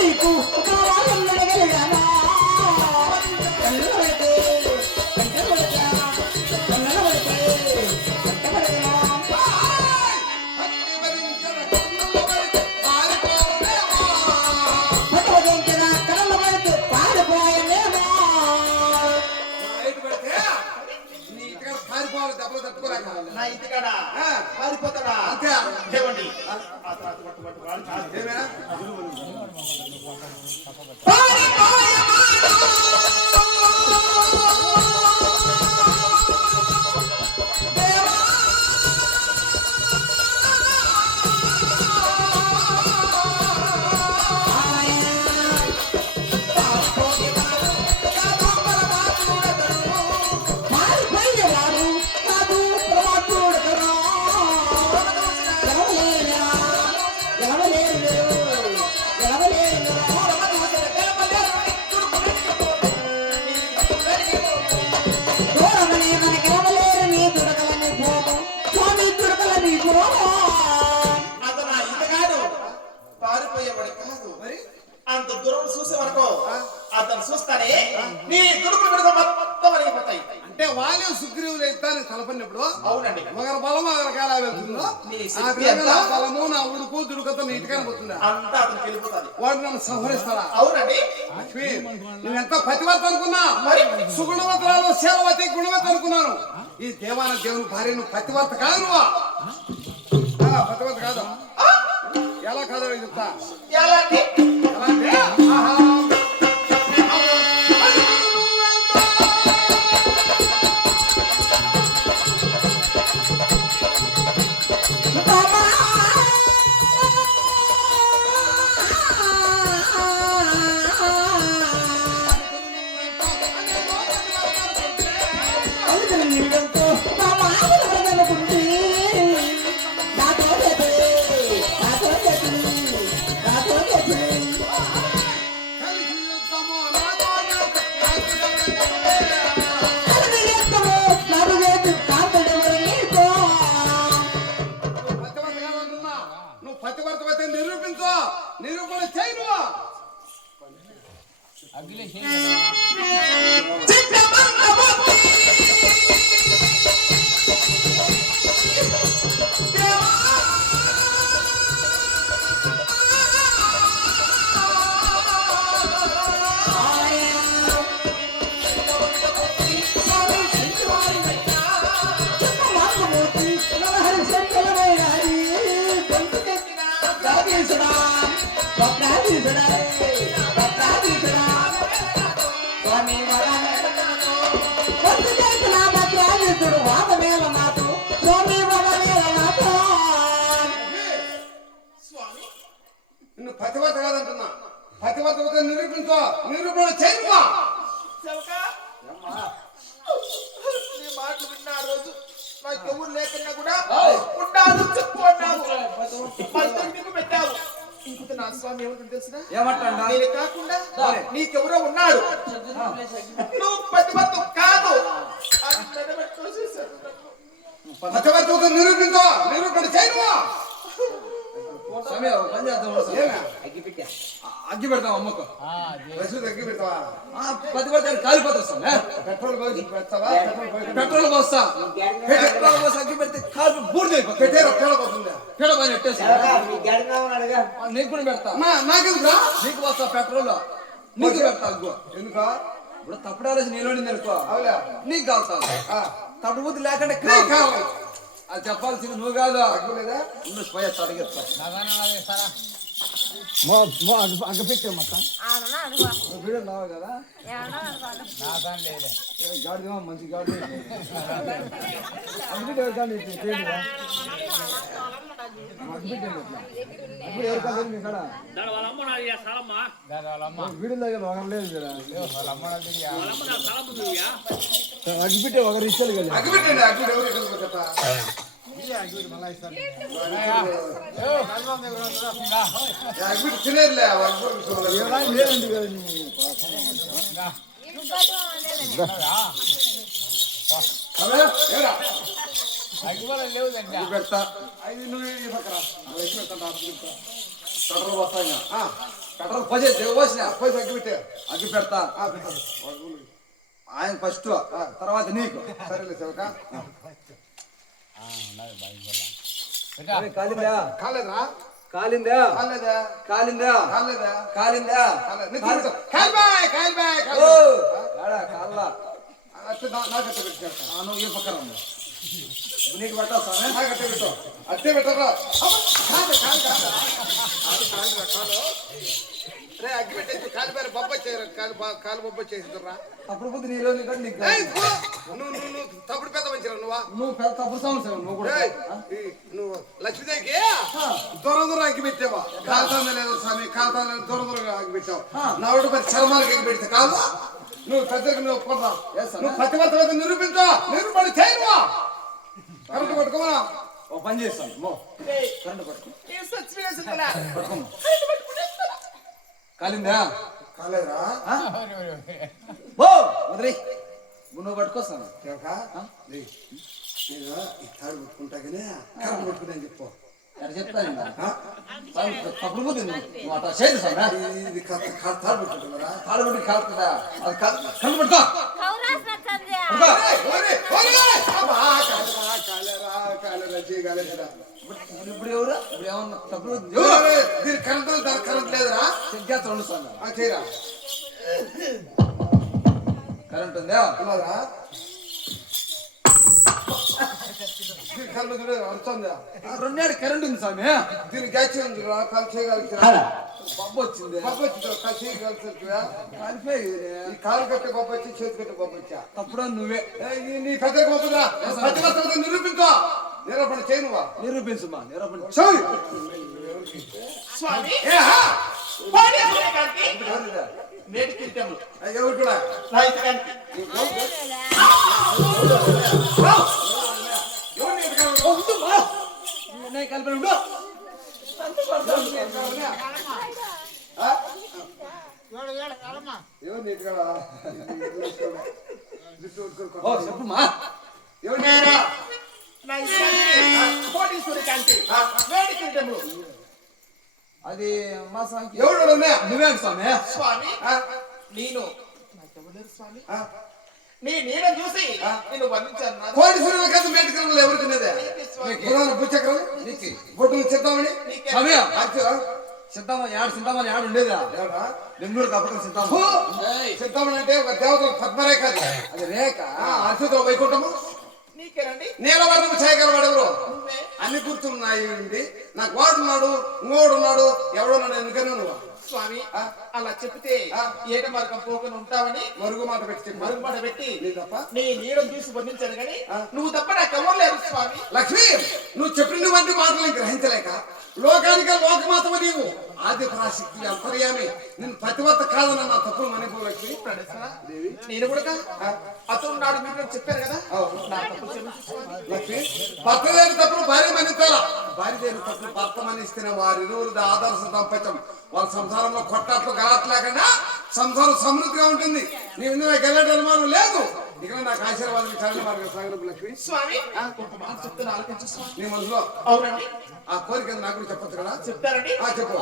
నీకు కావాలన్నగలిగానా నా ఇంటికాడా పారిపోతాడా ఏమండి అంత దూరం చూసేవనుకో అతను చూస్తానే నీ దుడుకులు పెడతా మొత్తం అరిగిపోతాయి. అంటే వాళ్ళే సుగ్రీవులు ఎత్తాన్ని తలపడినప్పుడు అవునండి ఒకరి బలం ఒకరి కాలా వెళ్తుందో ఆ బలము నా ఉడుకు దుడుకతో నీటిగానే పోతుందా అంతా అతనికి వెళ్ళిపోతాది. వాడు నన్ను సంహరిస్తాడా? అవునండి. లక్ష్మి నువ్వెంత పతివర్త అనుకున్నా మరి సుగుణవతరాలు శీలవతి గుణవతి అనుకున్నాను. ఈ దేవాన దేవుని భార్య నువ్వు పతివర్త కాదు. నువ్వు పతివర్త కాదు. ఎలా కాదో చెప్తా. ఎలా అంటే నిరూపణ చేయను. నువ్వు పతివర్త కాదంటున్నా. పతివర్త నిరూపించో. నిరూపణ చేయను. మాటలు విన్న ఆ రోజు నాకు ఎవరు లేకున్నా కూడా ఉండాలి చెప్పు అన్నావు. పెట్టావు. ఇంకొక నా స్వామి ఏమంటుంది తెలిసిన ఏమంటా? నేను కాకుండా నీకెవరో ఉన్నాడు. నువ్వు పతివర్త కాదు. పతివర్త నిరూపించో. నిరూపణ చేయను. అగ్గి పెడతావు అమ్మకు. అగ్గి పెడతావా? పతివర్తాన్ని కాలిపోతా. పెట్రోల్ పెడతావా? పెట్రోల్ పోస్తా. పెట్రోల్ పోసి అగ్గి పెడితే కాలు బూడిద పోతుంది. పేడ పైన నీకు కూడా పెడతా. నాకెందుకు? నీకు వస్తా పెట్రోల్. నీకు పెడతా అగ్గు. ఎందుకు? ఇప్పుడు తప్పుడు ఆలోచన నిలబడింది అనుకో. నీకు కాలుతాను. తప్పుడు బుద్ధి లేకుండా కావాలి. అది చెప్పాల్సింది నువ్వు కాదు. అడిగేస్తా. అగ్గ పెట్టామక్క. వీడియో రావు కదా. గాడి మంచి గాడి. ఇప్పుడు ఎవరికాదు మీ కాడ వీడియో లేదు కదా. అగ్గిపెట్టే ఒకరు ఇచ్చారు కదా. అగ్గిపెట్టండి. అగ్గిపెట్టి తినేదిలే లేదండి పెడతా. 5 వస్తాయి. కట్టలు పోసిన పోయి అగ్గి పెట్టే అగ్గి పెడతా పెట్టాను ఆయన ఫస్ట్ తర్వాత నీకు సరేలే శివక కాలిందా కాలేదురా కాలిందా కాలేదా కాలిందా కాలేదా కాలిందా కాలిబాయ్ కాలిబాయ్ కాల్లా నాకట్టే పెట్టాను నువ్వు ఈ పక్కన ఉన్నా నీకు పెట్టా స్వామి నాకట్టే పెట్టావు అట్టే పెట్టరా రే అగ్గి పెట్టేసి కాలిబాయ్ బొబ్బ చేయరు కాలు బొబ్బ చేసిరా తప్పుడు బుద్ధి నీలో నీకు నువ్వు తప్పుడు పెద్ద మంచిరా నువ్వు పెద్ద తప్పుడు సమస్య నువ్వు కూడా నువ్వు లక్ష్మీదేవికి దూరం దూరం అగ్గి పెట్టావా కాలుతాందా లేదు స్వామి కాలుతాందా దూరం దూరంగా అగ్గి పెట్టావు నా ఒకటి పది చర్మాలకి అగ్గి పెడితే కాదు నువ్వు పెద్దకి నువ్వు ఒప్పుకుంటా నువ్వు పతివర్త నిరూపణ చేయనువా కరెంట్ పట్టుకోమా ఓ పని చేస్తాను కరెంట్ పట్టుకో కాలిందా కాలేదా ఓ వదిలే నువ్వు పట్టుకొస్తాను నేను ఈ తాడు పట్టుకుంటా కానీ కరెంట్ పట్టుకుని చెప్పు ఎక్కడ చెప్తాను తప్పుడు బుద్ధి నువ్వు అట్లా చేయదు సార్ ఇది తాడు పట్టుకుంటున్నారా తాడు పట్టి కాలుతుందా అది కరెంట్ పట్టుకో ఇప్పుడు ఎవరు ఇప్పుడు ఏమన్నా తప్పుడు దీని కరెంట్ లేదురా చెక్ చేస్తా ఉండు సార్ చేయరా కరెంట్ ఉందా ఉన్నదా కరెంట్ వస్తుందా రెండేడు కరెంట్ ఉంది స్వామి దీనికి గ్యాచ్ ఉంది కాల్ చేయగలిగితే పప్పు వచ్చింది పప్పు వచ్చింది కాల్ చేయగలుగుతా కాలిపోయి ఈ కాలు కట్టే పప్పు వచ్చి చేతి కట్టే పప్పు వచ్చా తప్పుడు నువ్వే నీ పెద్ద పప్పురా నిరూపించు నిరూపణ చేయనువా నిరూపించుమా నిరూపణ స్వామి ఎవరు కూడా కలిపి ఉండు ఎవరు నీట్గా చెప్పుమా ఎవరు కోటీశ్వరి కాంతి వేడి కిరీటములు అది మా స్వామి ఎవరు నువ్వే స్వామి స్వామి నేను స్వామి నీ నీడను చూసి నేను వర్ణించాను కోటీశ్వరుల కదా మేటకరంలో ఎవరు తినేదే భూచక్రం బొట్టును చెప్తామని స్వామి సిద్ధమ్మ యాడు సిద్ధమ్మ యాడు ఉండేదా బెంగళూరుకి అప్పటికి సిద్ధమ్మ సిద్ధమని అంటే ఒక దేవతలకు పద్మరేఖ అది రేఖ అద్భుతం వైకుంఠము నీకేనండి నీలవర్ణము చేయగలవాడు ఎవరు అన్ని గుర్తున్నాయి నాకు వాడున్నాడు ఇంకోడు ఉన్నాడు ఎవడున్నాడు ఎందుకని నువ్వు స్వామి అలా చెప్తే ఏట మార్గం పోకుండా ఉంటావని మరుగు మాట పెట్టి మరుగు మాట పెట్టి నీ తప్ప నీ నీడను తీసి వర్ణించాను కానీ నువ్వు తప్ప నాకు ఎవరు లేరు స్వామి లక్ష్మి నువ్వు చెప్పినటువంటి మాటలు గ్రహించలేక లోకానికి లోకమాతవ నీవు ఆది పరాశక్తి అంతర్యామి నేను ప్రతివత్త కాదన్న నా తప్పులు మనిపో లక్ష్మి నేను కూడా అతను నాడు మీరు చెప్పారు కదా నా తప్పు క్షమించు స్వామి. లక్ష్మి భర్త లేని తప్పులు భార్య మన్నించాలా భార్య లేని తప్పులు భర్త మన్నిస్తేనే వారి ఇరువురు ఆదర్శ దంపత్యం వాళ్ళ సంసారంలో కొట్టాట్లు గలాట్ లేకుండా సంసారం సమృద్ధిగా ఉంటుంది నీ ఇందులో గెలటి అనుమానం లేదు ఇక్కడ నాకు ఆశీర్వాదం చాలా మార్గం సాగరం లక్ష్మి స్వామి ఒక మాట చెప్తాను ఆలోచించు స్వామి. నీ మనసులో అవునండి ఆ కోరిక నాకు కూడా చెప్పొచ్చు కదా చెప్తారండి చెప్పు